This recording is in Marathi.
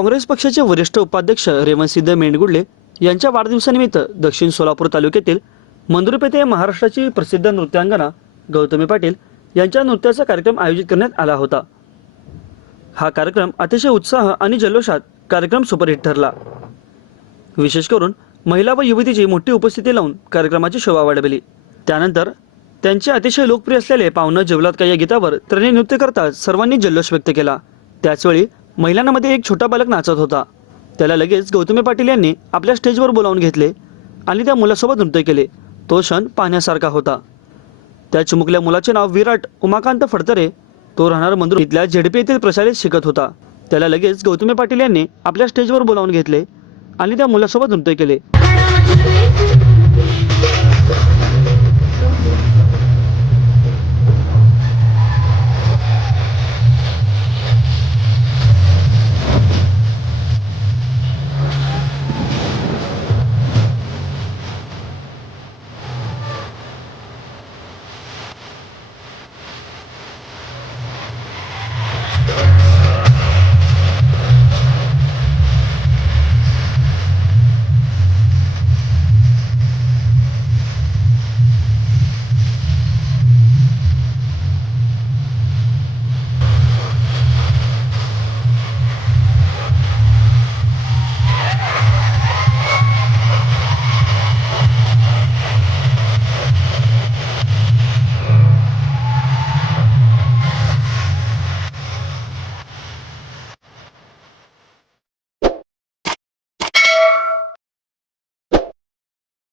काँग्रेस पक्षाचे वरिष्ठ उपाध्यक्ष रेवणसिद्ध मेंढगुडले यांच्या वाढदिवसानिमित्त दक्षिण सोलापूर तालुक्यातील मंदुरप येथे महाराष्ट्राची प्रसिद्ध नृत्यांगना गौतमी पाटील यांच्या नृत्याचा कार्यक्रम आयोजित करण्यात आला होता। हा कार्यक्रम अतिशय उत्साह आणि जल्लोषात कार्यक्रम सुपरहिट ठरला। विशेष करून महिला व युवतीची मोठी उपस्थिती लावून कार्यक्रमाची शोभा वाढवली। त्यानंतर त्यांचे अतिशय लोकप्रिय असलेले पावनं जेवलात का या गीतावर त्यांनी नृत्य करताच सर्वांनी जल्लोष व्यक्त केला। त्याचवेळी महिलांमध्ये एक छोटा बालक नाचत होता। त्याला लगेच गौतमी पाटील यांनी आपल्या स्टेजवर बोलावून घेतले आणि त्या मुलासोबत नृत्य केले। तो क्षण पाहण्यासारखा होता। त्या चिमुकल्या मुलाचे नाव विराट उमाकांत फडतरे, तो राहणार मंदुर इथल्या झेडपी येथील प्रशालेत शिकत होता। त्याला लगेच गौतमी पाटील यांनी आपल्या स्टेजवर बोलावून घेतले आणि त्या मुलासोबत नृत्य केले।